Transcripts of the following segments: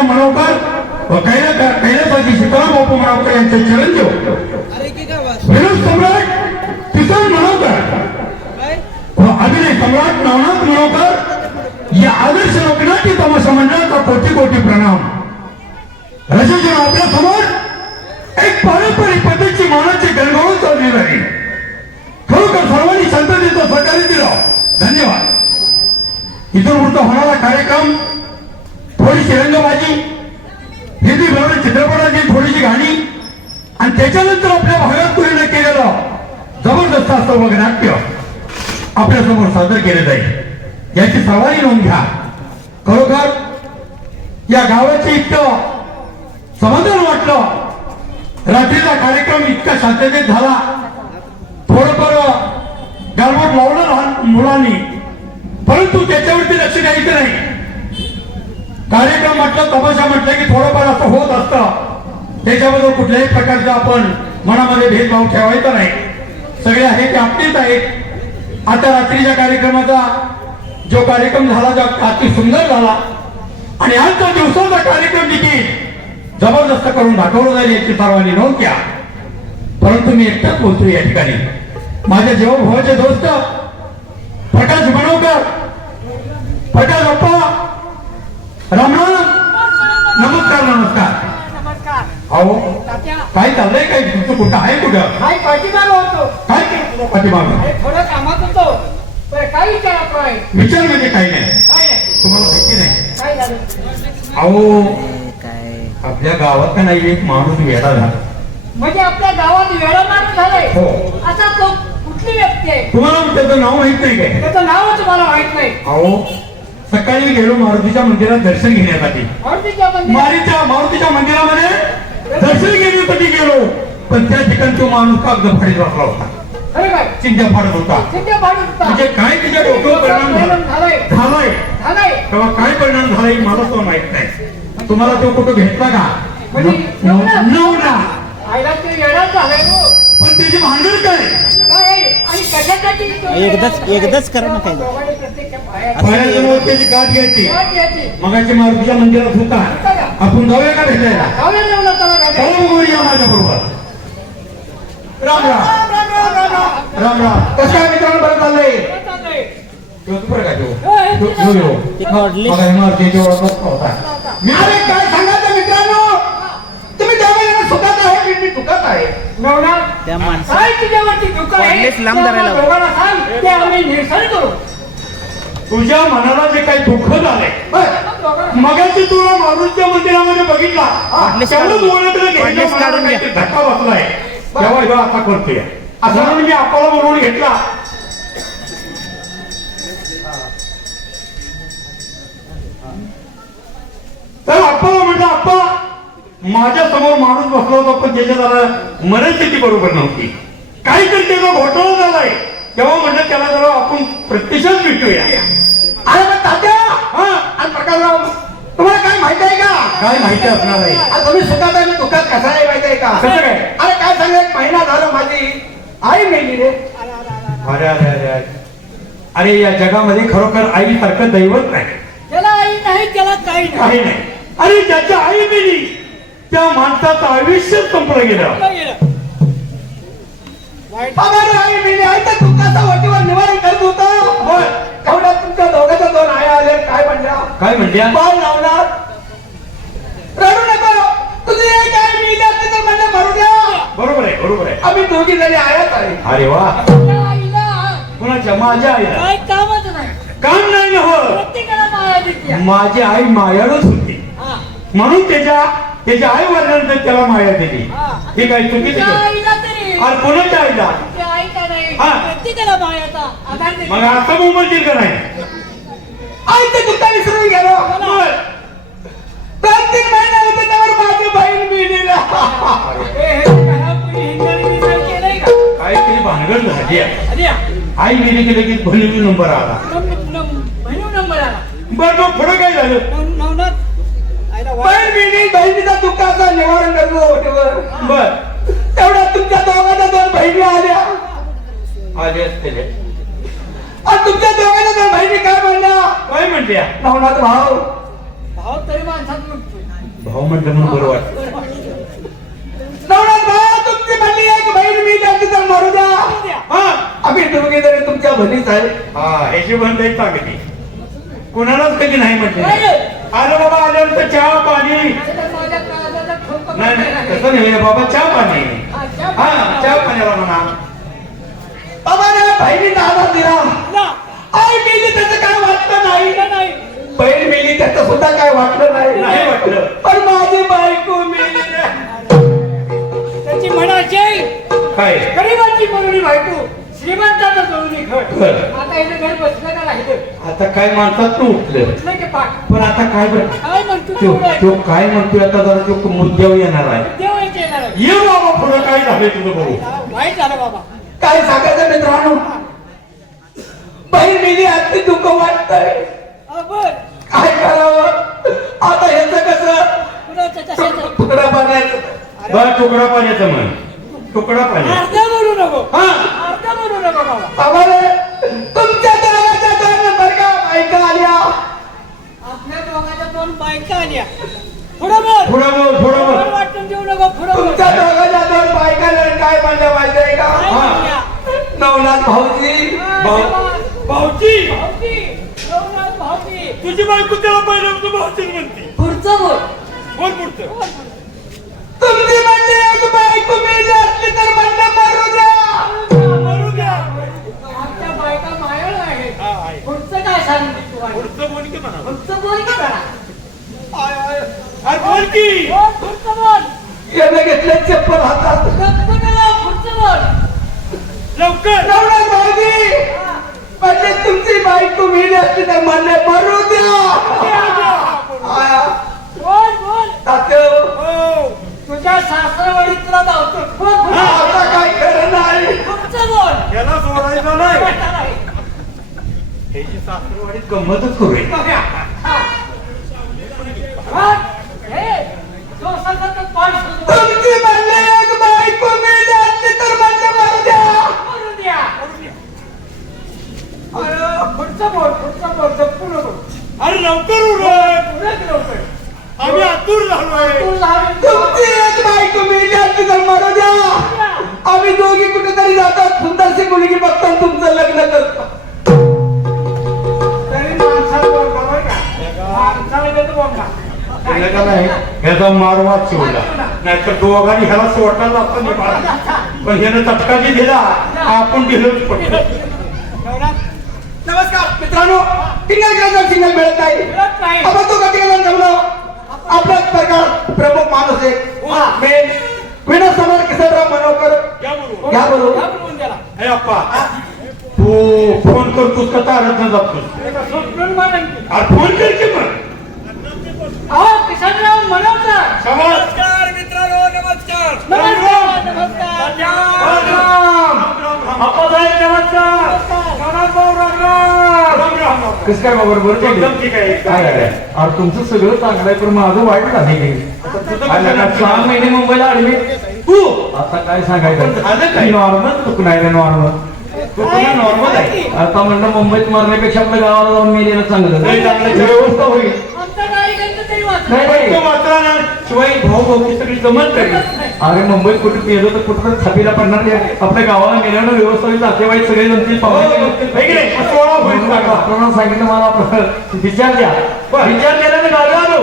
हिरण्यराव मनोकर व कैला कैलासाची सीताराम बापू मनोकर यांचे चिरंजीव. विनोद सम्राट किसन मनोकर व अभिनय सम्राट नवनाथ मनोकर या आदर्श लोकनाट्य तमाशा मंडळाचा कोटी कोटी प्रणाम. रजतजन आपल्यासमोर एक पारंपरिक पद्धतीची मानाची गणगवळून चाललेली आहे खरोखर सर्वांनी शांततेचं सहकार्य दिलं धन्यवाद. इथून पुढचा होणारा कार्यक्रम थोडीशी रंगबाजी हिंदी भवन चित्रपटाची थोडीशी गाणी आणि त्याच्यानंतर आपल्या भागात पूर्ण केलेलं जबरदस्त असं मग नाट्य आपल्यासमोर सादर केले जाईल. याची सर्वांनी नोंद घ्या. खरोखर या गावाचे इतकं समाधान वाटलं. रात्रीचा कार्यक्रम इतका शांततेत झाला. थोडंफार गालबोट लावलं लहान मुलांनी. परंतु त्याच्यावरती लक्ष द्यायचं नाही. कार्यक्रम म्हटलं तमाशा म्हटलं की थोडंफार असं होत असतं. त्याच्याबद्दल कुठल्याही प्रकारचा आपण मनामध्ये भेदभाव ठेवायचा नाही. सगळे आहे ते आपलेच आहेत. आता रात्रीच्या कार्यक्रमाचा जो कार्यक्रम झाला जो अति सुंदर झाला आणि आजचा दिवसाचा कार्यक्रम देखील जबरदस्त करून दाखवलं जाईल याची सर्वांनी नोंद घ्या परंतु मी एकटाच बोलतो या ठिकाणी. माझ्या जीवभावाचे दोस्त प्रकाश बनवकर प्रकाश अप्पा रामराम नमस्कार नमस्कार. नमस्कार. अहो काय चाललंय काय तुमचं कुठं आहे कुठं? काय पाठीमाग होतो. काय केलं तुझं पाठीमागं? अरे थोडं कामात होतो. पण नाही विचार म्हणजे काही नाही. काय नाही. तुम्हाला माहिती नाही. काय झालं? अहो काय? आपल्या गावात का नाही एक माणूस वेडा झाला? म्हणजे आपल्या गावात वेळा माणूस झालाय? हो. असा तो कुठली व्यक्ती आहे? तुम्हाला त्याचं नाव माहीत नाही काय? त्याचं नावच मला माहीत नाही. अहो सकाळी मी गेलो मारुतीच्या मंदिरात दर्शन घेण्यासाठी. मारुतीच्या मंदिरात? मारुतीच्या मंदिरामध्ये दर्शन घेण्यासाठी गेलो. पण त्या ठिकाणी तो माणूस कागद फाडीत बसला होता? चिंध्या फाडत होता. म्हणजे काय तिच्या डोक्यावर परिणाम झाला? झालाय. तेव्हा काय परिणाम झालाय मला तो माहीत नाही. तुम्हाला तो कुठं भेटला का? म्हणजे हो. पण त्याची भांडण काय? काय? एकदाच-? एकदाच करा ना बाहेरजवळ त्याची गाठ घ्यायची. काय घ्यायची? मगाची मारुतीच्या मंदिरात होता. आपण जाऊया का भेटायला? माझ्या बरोबर राम राम. राम, राम, कसं आहे मित्रांनो बरं चाललंय? काय चाललंय? त्या माणसा काय तुझ्यावरती दुःख आहे? वाढलेच लांब ते धरायला. तुझ्या मनाला जे काही दुःख झालंय मगाची तुला मारुतीच्या मंदिरामध्ये बघितला. धक्का बसलाय. तेव्हा ह्यो आता करतोय. असं म्हणून मी आपल्याला बोलवून घेतला तर आपल्याला म्हटलं आप्पा माझ्यासमोर माणूस बसला होता पण त्याच्या जरा मनस्थिती बरोबर नव्हती. काहीतरी त्याचा घोटाळा झालाय. तेव्हा म्हटलं त्याला जरा आपण प्रत्यक्षच भेटूया. अरे पण तात्या! हा? आणि प्रकाशराव तुम्हाला काय माहिती आहे का? काय माहिती असणार आहे? अरे तुम्ही सुखात आहे मी दुःखात कसा आहे माहिती आहे का? कसं काय? अरे काय सांगा एक महिना झाला माझी. आई मेली रे. अरे अरे अरे अरे. अरे या जगामध्ये खरोखर आई सारखं दैवत नाही. त्याला आई नाही त्याला काही नाही. काही नाही. अरे ज्याच्या आई मेली त्या माणसाचं आयुष्य संपलं गेलं. काय वाटीवर निवारण करत होता? तुमच्या दोघांच्या दोन आया आले. काय म्हणल्या? काय म्हणल्या? बाळ लावणार रडू नको. तुझी आई मेली असते तर म्हणलं मरू द्या. बरोबर आहे बरोबर आहे. आम्ही दोघी जणी आयाच आहे. अरे वा. कुणाच्या? माझ्या आईला. काय कामच नाही. काम नाही ना हो माझी आई मायाळच होती. हा. म्हणून त्याच्या त्याच्या आई वडिलांनंतर त्याला माया दिली. हा. काय चुकीचं तरी. अरे कोणाच्या आईला. मग असं मुंबईतील का नाही? आई ते दुःख विसरून गेलो. प्रत्येक महिना होते त्यावर माझी बहीण मेली रे. हे- हे घरापुढे हिंडणारी विचार केलाय का? काहीतरी भानगड झाली. आई गेली की लगेच नंबर आला. बहिणीव नंबर आला. बर मग पुढे काय झालं? बहीण बहिणीचा दुःखाचा निवारण करतो बर. तेवढ्या तुमच्या दोघांच्या दोन बहिणी आल्या. आले असते ते. आणि तुमच्या दोघांच्या दोन बहिणी काय म्हणल्या? काय म्हणल्या? नवनाथ भाऊ. भाव तरी माणसात भाऊ म्हटलं म्हणून बरं वाटतं नवनाथ भाऊ तुमची म्हणली एक बहीण मी त्यांची तर मारू द्या. हा. आम्ही दोघे जरी तुमच्या भलीच आहे. हा ह्याची बंद चांगली. कुणालाच कधी नाही म्हटलं. आलं बाबा आल्यावर तर चहा पाणी. नाही नाही तसं नाही बाबा चहा पाणी. हा चहा पाण्याला म्हणा. बाबा रे बहिणीचा आवाज दिला. आई मेली त्याचं काय वाटलं नाही? बहीण मेली त्याचं सुद्धा काय वाटलं नाही? नाही वाटलं. पण माझी बायको मेली. त्याची म्हणायची काय? गरीबाची म्हणून बायको श्रीमंताचं. आता इथं घर बसलं का राहिलं आता काय माणसात तू उठलं. म्हटलं की पाठ? पण आता काय बरं? तो काय म्हणतोय आता जरा तो मुद्द्यावर येणार आहे. देवायचे येणार आहे. ये बाबा पुढं काय झालंय तुझं भाऊ हा, वाईट झालं बाबा. काय सांगायचं मित्रांनो? बहीण मेली अगदी दुःख वाटतंय. हा, बर. काय करावं? आता ह्याचं कसं? तुकडा बनायचं बरं तुकडा पाण्याचं म्हण. तुकडा पाणी अर्धा नको. हा. नको बाबा. तुमच्या का बायका आल्या. दोन बायका आल्या. पुढं बोल पुढं बोल पुढं वर बोल वाटून देऊ नको पुढं बोल तुमच्या दोघांच्या दोन बायका काय म्हणल्या माहिती आहे का? काय हा. नवनाथ भाऊजी भाऊ भाऊजी! भाऊजी नवनाथ भाऊजी. तुझी बायको त्याला पहिलं तू भाऊजी म्हणते. पुढचं बोल. कोण पुढचं. तुमची म्हणली एक बायको मेली असली तर म्हणलं मरू द्या. मरू द्या. आमच्या बायका मायाळ आहे हा, आहे. पुढचं काय सांगितलं तू आहे? पुढचं बोल की म्हणा पुढचं बोल की जरा. अरे बोल की बोल, पुढचं बोल यानं घेतलं चप्पल हातात गप्प करा, पुढचं लवकर नवनाथ भाऊजी म्हणले तुमची बायको मेली असली तर मान्य मरू द्या आया, बोल बोल तात्या, तुझ्या सासरवाडीत तुला धावतो बोल पुढचं. आता काय खरं नाही पुढचं बोल याला सोडायचं नाही मोठा नाही. ह्याची गंमतच करूया आम्ही दोघी कुठेतरी जातात सुंदरशी मुलगी बघतात तुमचं लग्न करतो. त्याला का नाही ह्याचा मारवाद सोडला. नाहीतर दोघांनी ह्याला सोडला जातो पण ह्यानं चटकाची दिला आपण दिलोच पडतो नमस्कार मित्रांनो सिंगल ग्राजर सिंगल मिळत नाही. आपण तो गतिमान जमलो. आपलाच प्रकार प्रमुख माणूस एक मेन विनोद समर किशोरराव मनोकर या बरोबर. हे अप्पा तू फोन करतोस का तारत न जातोस. अरे फोन कर की किशनराव मनोकर. नमस्कार मित्रांनो, नमस्कार. नमस्कार, नमस्कार. अप्पासाहेब नमस्कार. कसं काय बाबा बरोबर एकदम ठीक आहे काय आहे? अरे तुमचं सगळं चांगलं आहे पण माझं वाईट झालं? सहा? महिने मुंबईला ऍडमिट तू? आता काय सांगायचं? झालं काय? नॉर्मल चुक नाही रे नॉर्मल नॉर्मल आहे आता म्हणलं मुंबईत मारण्यापेक्षा आपल्या गावाला जाऊन मेलेलं चांगलं. व्यवस्था होईल आमच्या गाडी गेलं तरी वाचलं. नाही तो मात्र ना शिवाय भाऊ भाऊ सगळी जमत अरे मुंबईत कुठे गेलो तर कुठं तर थापीला पडणार नाही. आपल्या गावाला मेल्यानं व्यवस्था होईल नातेवाईक सगळे जमतील? डॉक्टरांना सांगितलं मला विचार द्या. विचार केल्यानं गावी आलो.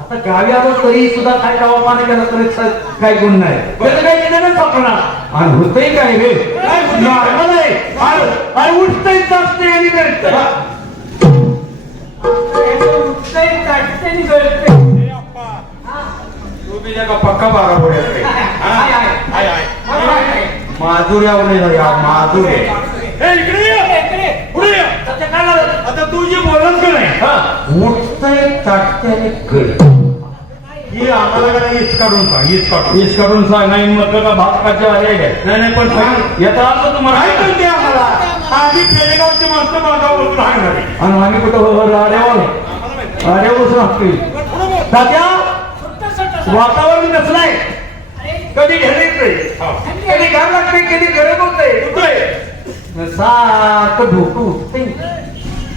आता गावी आलो तरी सुद्धा काय गावा पाणी केलं तरी काही गुण नाही. त्याचं निदानच सापडणार. आणि होतही काय अरे उठतंय जास्त आणि हे अप्पा, तू बी जगा पक्का बारा पडेल रे. हा? आहे, आहे. आहे, आहे. आहे, आहे. माधुर्य आवडे या झालं? आता तू जी बोलत का नाही उठतंय चाटतंय कळ ही आम्हाला का नाही हीच काढून सांग हीच काढून सांग नाही म्हटलं का भात आले काय? नाही नाही पण सांग येता आलं तुम्हाला काय कळते आम्हाला आधी खेडेगावची माणसं आहे. आणि आम्ही कुठं राड्यावर सुट्टा, सुट्टा, सुट्टा. वातावरण कसलं आहे कधी घेण्यात नाही हा. कधी घाम लागते कधी गरम होते उठतोय. सारखं डोकं उठते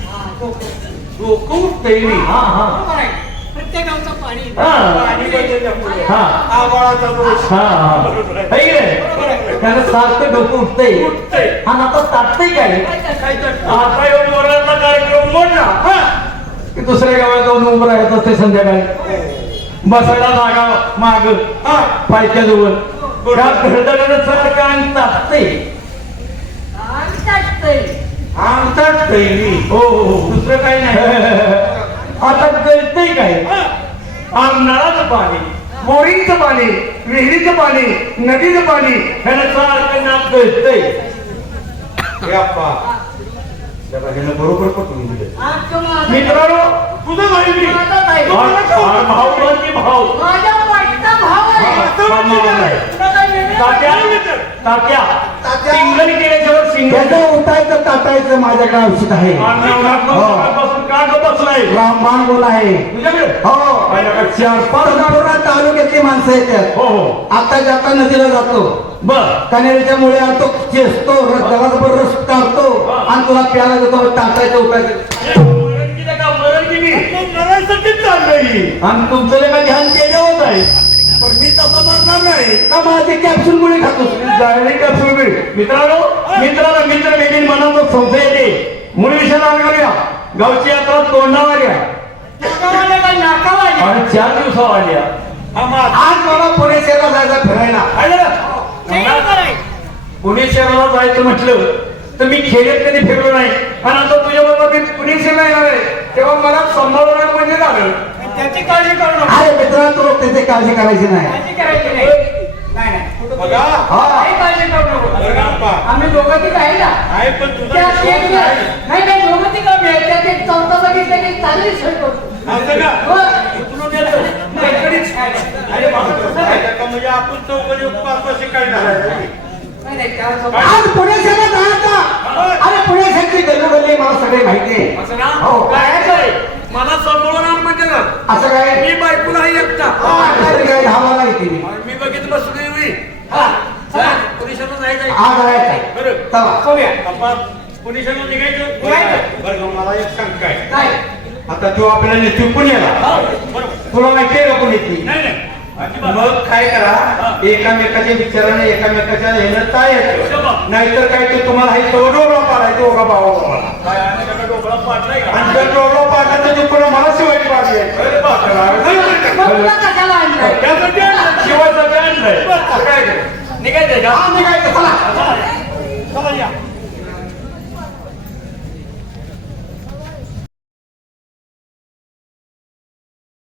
हा, तो- डोकं उठते मी हा हा बरोबर आहे. प्रत्येक गावचं पाणी हा. हा आबाळाचा दोष हा हा है? त्यानं सारखं डोकं उठतंय उठतंय. आणि आता ताटतंय काय काय? आता येऊन वराचा कार्यक्रम मोडला हा. की दुसऱ्या गावात जाऊन उभं राहायचं असते संध्याकाळी. बसायला जागा माग. हा. पायच्या जवळ. सारखं आणि. आमचाच हो हो हो. दुसरं काही नाही. आता काय? नळाचं पाणी बोरिंगचं पाणी विहिरीचं पाणी नदीचं पाणी ह्यानं सारखं नाक गळतंय हे अप्पा त्याला ह्यानं बरोबर पटवून दिलं. मित्रांनो तुझं भाऊ भाऊ? त्याचं उठायचं ताटायचं माझ्याकडे औषध आहे. पासून का ग बसलाय रामबाण बोल आहे हो पूर्ण तालुक्यातली माणसं येतात. हो हो. आता जाता नदीला जातो. कनेरीच्या मुळे आणतो चेसतो जगाचा रस काढतो आणि तुला प्यायला देतो टाकायचं उठायचं. मरण केलं का? मरण केली मरायसाठीच चाललंय. आणि तुमचं काय ध्यान त्याच्यावर आहे पण मी तसं म्हणणार नाही. का ते कॅप्सूल मुळे खातोस जायला का सुरू मित्रांनो मित्राला मित्र मेलीन मनात संशय येते मूळ विषयाला आम्ही करूया. गावची यात्रा तोंडावर या नाकावाले का नाकावाले? आणि चार आज मला पुणे शहरात जायचं फिरायला. आहे. पुणे शहराला जायचं म्हटलं तर मी खेड्यात कधी फिरलो नाही. आणि आता तुझ्याबरोबर मी पुणे शहराला येणार आहे. तेव्हा मला समाधान म्हणजे झालं? त्याची काळजी करू नका. अरे मित्रा तुला त्याची काळजी करायची नाही काळजी करायची नाही. नाही, नाही. बघा हा काही काळजी करू नको. बरं अप्पा आम्ही दोघं ती राहिला आहे पण तुझा त्या विश्वास एक- नाही. नाही नाही दोघं ती कमी आहे त्यात एक चौथा बघितलं की चालेल सोय करतो असं का हो. उचलून येतो. कडकडीत. अरे बापरे. का म्हणजे आपण चौघडी नाही, नाही, आज पुणे शहरात अरे पुणे शहरची गल्लोगल्ली मला सगळे माहिती आहे असं ना हो. काय आहे? मला सांभाळून म्हणजे ना असं काय? मी एकटा. हा, काय? येते मी मी बघितलं हा, जायचंय आज जायचं बरं. निघायचं. बरं. मला एक आहे काय? आता तो आपल्याला नेतो पुण्याला बरोबर. तुला माहिती आहे का नाही नाही. अजिबात. मग काय करा? एकामेकाच्या विचाराने एकामेकाच्या ह्यानं टाळायचं नाहीतर काय ते तुम्हाला हे तो डोळा पाडायचं ओघा भावा. काय? आणि जर डोळा पाडला तर ते पुन्हा मला शिवाय? निघायचंय का? निघायचं चला. चला या.